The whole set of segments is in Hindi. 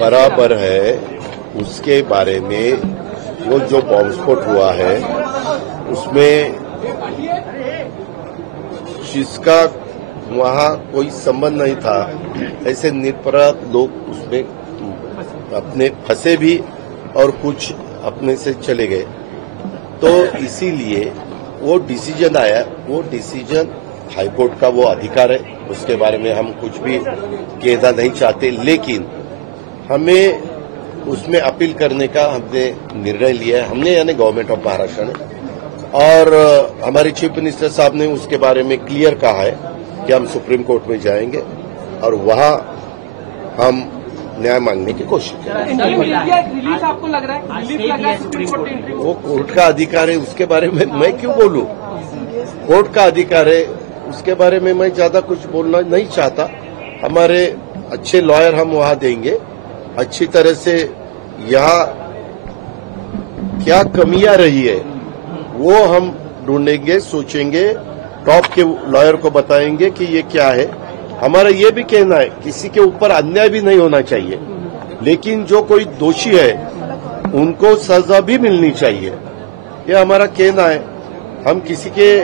बराबर है, उसके बारे में वो जो बॉम्ब विस्फोट हुआ है उसमें जिसका वहाँ कोई संबंध नहीं था, ऐसे निरपराध लोग उसमें अपने फंसे भी और कुछ अपने से चले गए। तो इसीलिए वो डिसीजन आया, वो डिसीजन हाईकोर्ट का वो अधिकार है, उसके बारे में हम कुछ भी कहना नहीं चाहते, लेकिन हमें उसमें अपील करने का हमने निर्णय लिया है। हमने यानी गवर्नमेंट ऑफ महाराष्ट्र ने, और हमारे चीफ मिनिस्टर साहब ने उसके बारे में क्लियर कहा है कि हम सुप्रीम कोर्ट में जाएंगे और वहां हम न्याय मांगने की कोशिश करेंगे। रिलीज आपको लग रहा है सुप्रीम कोर्ट? वो कोर्ट का अधिकार है, उसके बारे में मैं क्यों बोलूं? कोर्ट का अधिकार है, उसके बारे में मैं ज्यादा कुछ बोलना नहीं चाहता। हमारे अच्छे लॉयर हम वहां देंगे, अच्छी तरह से यहाँ क्या कमियां रही है वो हम ढूंढेंगे, सोचेंगे, टॉप के लॉयर को बताएंगे कि ये क्या है। हमारा ये भी कहना है किसी के ऊपर अन्याय भी नहीं होना चाहिए, लेकिन जो कोई दोषी है उनको सजा भी मिलनी चाहिए, ये हमारा कहना है। हम किसी के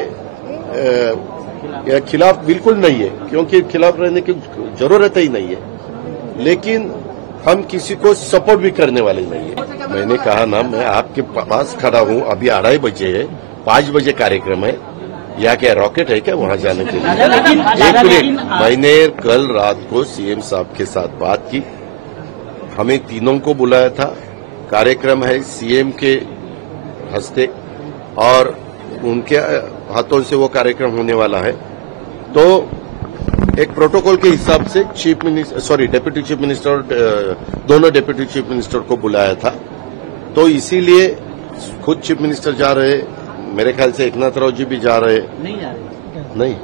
खिलाफ बिल्कुल नहीं है, क्योंकि खिलाफ रहने की जरूरत ही नहीं है, लेकिन हम किसी को सपोर्ट भी करने वाले नहीं है। मैंने कहा ना, मैं आपके पास खड़ा हूँ, अभी 2:30 बजे है, 5 बजे कार्यक्रम है। या क्या रॉकेट है क्या वहां जाने के लिए? एक मिनट, मैंने कल रात को सीएम साहब के साथ बात की, हमें तीनों को बुलाया था। कार्यक्रम है सीएम के हस्ते और उनके हाथों से वो कार्यक्रम होने वाला है। तो एक प्रोटोकॉल के हिसाब से डेप्यूटी चीफ मिनिस्टर और दोनों डेप्यूटी चीफ मिनिस्टर को बुलाया था। तो इसीलिए खुद चीफ मिनिस्टर जा रहे, मेरे ख्याल से एकनाथ राव जी भी जा रहे। नहीं,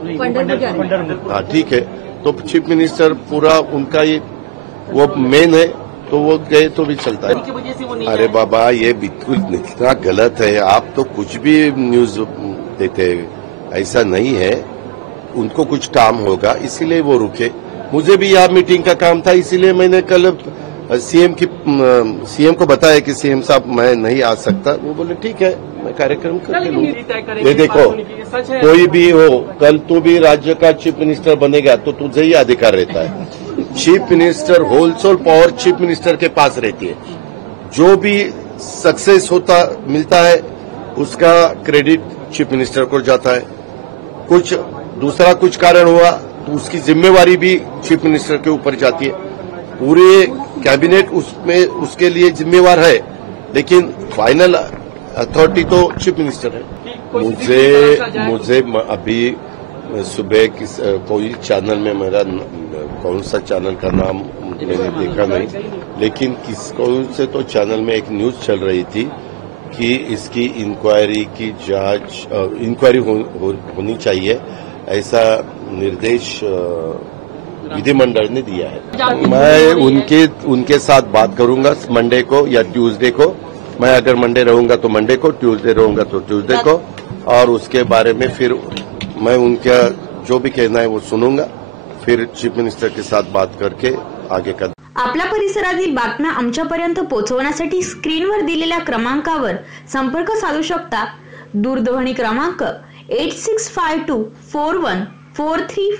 हाँ ठीक है। तो चीफ मिनिस्टर पूरा उनका ये वो मेन है, तो वो गए तो भी चलता है। अरे बाबा, ये बिल्कुल इतना गलत है, आप तो कुछ भी न्यूज देते हैं, ऐसा नहीं है। उनको कुछ काम होगा इसीलिए वो रुके। मुझे भी यहाँ मीटिंग का काम था, इसीलिए मैंने कल सीएम को बताया कि सीएम साहब मैं नहीं आ सकता। वो बोले ठीक है, मैं कार्यक्रम करके लूंगा। ये देखो, कोई भी हो, कल तू भी राज्य का चीफ मिनिस्टर बनेगा तो तुझे ही अधिकार रहता है। Chief minister, wholesale power chief minister के पास रहती है। जो भी सक्सेस होता मिलता है उसका क्रेडिट चीफ मिनिस्टर को जाता है। कुछ दूसरा कुछ कारण हुआ तो उसकी जिम्मेवारी भी चीफ मिनिस्टर के ऊपर जाती है। पूरे कैबिनेट उसमें उसके लिए जिम्मेवार है, लेकिन फाइनल अथॉरिटी तो चीफ मिनिस्टर है। मुझे अभी सुबह कोई चैनल में, मेरा कौन सा चैनल का नाम मैंने देखा नहीं, लेकिन कौन से तो चैनल में एक न्यूज चल रही थी कि इसकी इंक्वायरी की जांच, इंक्वायरी होनी चाहिए, ऐसा निर्देश विधिमंडल ने दिया है। मैं उनके साथ बात करूंगा मंडे को या ट्यूसडे को। मैं अगर मंडे रहूंगा तो मंडे को, ट्यूसडे रहूंगा तो ट्यूसडे को, और उसके बारे में फिर मैं उनका जो भी कहना है वो सुनूंगा, फिर चीफ मिनिस्टर के साथ बात करके आगे का। आपल्या परिसरातील बातम्या आमच्यापर्यंत पोहोचवण्यासाठी स्क्रीनवर दिलेल्या क्रमांकावर संपर्क साधू शकता। दूरध्वनी क्रमांक 86524143